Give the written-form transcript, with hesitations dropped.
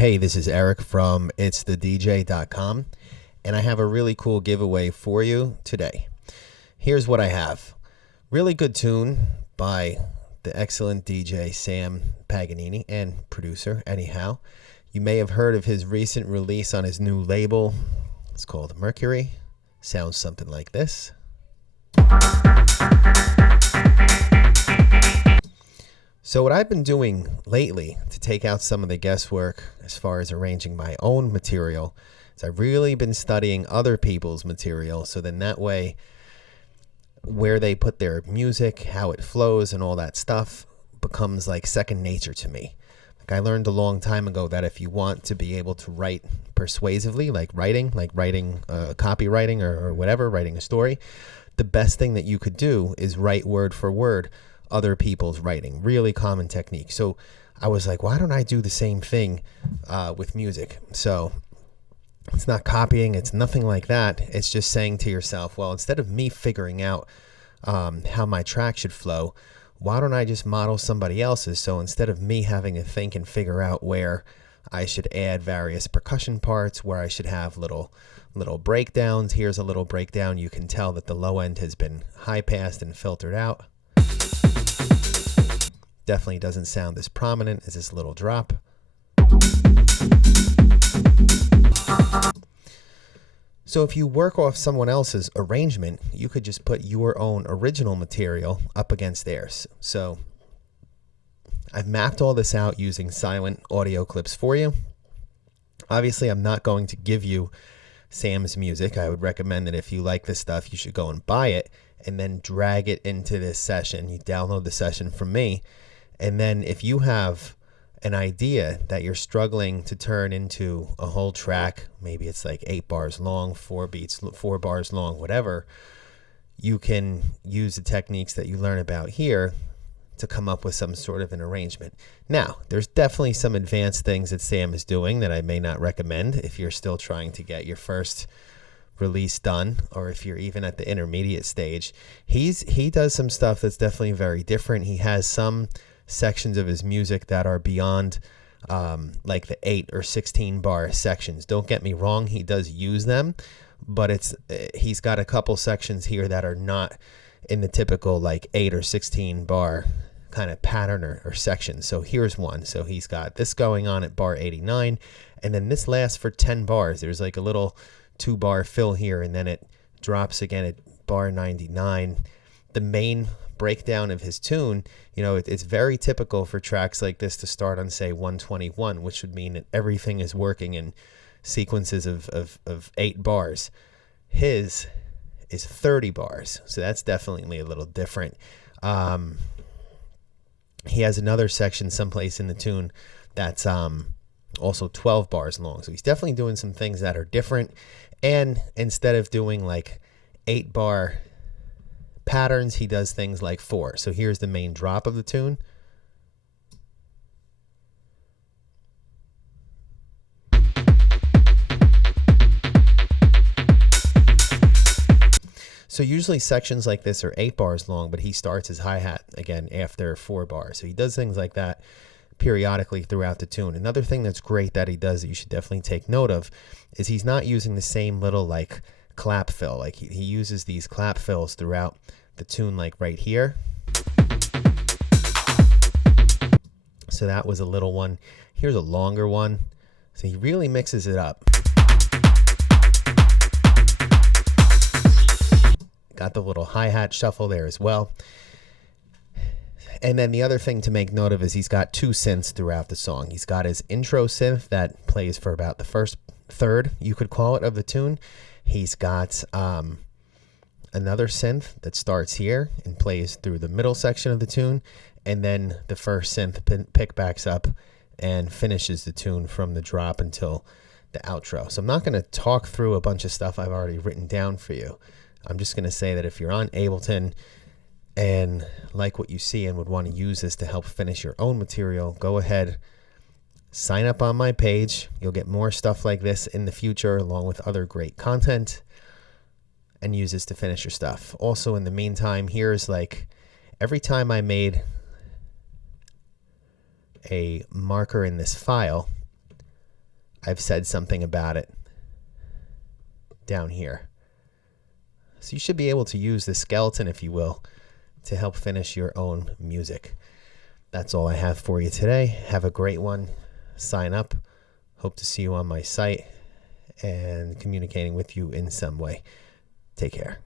Hey, this is Eric from itsthedj.com, and I have a really cool giveaway for you today. Here's what I have. Really good tune by the excellent DJ Sam Paganini and producer anyhow. You may have heard of his recent release on his new label. It's called Mercury. Sounds something like this. So what I've been doing lately to take out some of the guesswork as far as arranging my own material is I've really been studying other people's material, so then that way where they put their music, how it flows and all that stuff becomes like second nature to me. Like I learned a long time ago that if you want to be able to write persuasively, like writing copywriting or whatever, writing a story, the best thing that you could do is write word for word other people's writing. Really common technique. So I was like, why don't I do the same thing with music? So it's not copying, it's nothing like that. It's just saying to yourself, well, instead of me figuring out how my track should flow, why don't I just model somebody else's? So instead of me having to think and figure out where I should add various percussion parts, where I should have little breakdowns, here's a little breakdown. You can tell that the low end has been high passed and filtered out. Definitely doesn't sound as prominent as this little drop. So if you work off someone else's arrangement, you could just put your own original material up against theirs. So I've mapped all this out using silent audio clips for you. Obviously, I'm not going to give you Sam's music. I would recommend that if you like this stuff, you should go and buy it and then drag it into this session. You download the session from me. And then if you have an idea that you're struggling to turn into a whole track, maybe it's like 8 bars long, 4 bars long, whatever, you can use the techniques that you learn about here to come up with some sort of an arrangement. Now, there's definitely some advanced things that Sam is doing that I may not recommend if you're still trying to get your first release done, or if you're even at the intermediate stage. He does some stuff that's definitely very different. He has some sections of his music that are beyond like the 8 or 16 bar sections. Don't get me wrong, he does use them, but he's got a couple sections here that are not in the typical like 8 or 16 bar kind of pattern or section. So here's one. So he's got this going on at bar 89, and then this lasts for 10 bars. There's like a little 2 bar fill here, and then it drops again at bar 99. The main breakdown of his tune, you know, it's very typical for tracks like this to start on, say, 121, which would mean that everything is working in sequences of 8 bars. His is 30 bars, so that's definitely a little different. He has another section someplace in the tune that's also 12 bars long, so he's definitely doing some things that are different. And instead of doing like 8 bar patterns, he does things like 4. So here's the main drop of the tune. So usually sections like this are 8 bars long, but he starts his hi-hat again after 4 bars. So he does things like that periodically throughout the tune. Another thing that's great that he does that you should definitely take note of is he's not using the same little like clap fill. Like he uses these clap fills throughout the tune, like right here. So that was a little one. Here's a longer one. So he really mixes it up. Got the little hi-hat shuffle there as well. And then the other thing to make note of is he's got 2 synths throughout the song. He's got his intro synth that plays for about the first third, you could call it, of the tune. He's got another synth that starts here and plays through the middle section of the tune, and then the first synth pickbacks up and finishes the tune from the drop until the outro. So I'm not going to talk through a bunch of stuff I've already written down for you. I'm just going to say that if you're on Ableton and like what you see and would want to use this to help finish your own material, go ahead, sign up on my page. You'll get more stuff like this in the future, along with other great content, and use this to finish your stuff. Also, in the meantime, here's like every time I made a marker in this file, I've said something about it down here. So you should be able to use the skeleton, if you will, to help finish your own music. That's all I have for you today. Have a great one. Sign up. Hope to see you on my site and communicating with you in some way. Take care.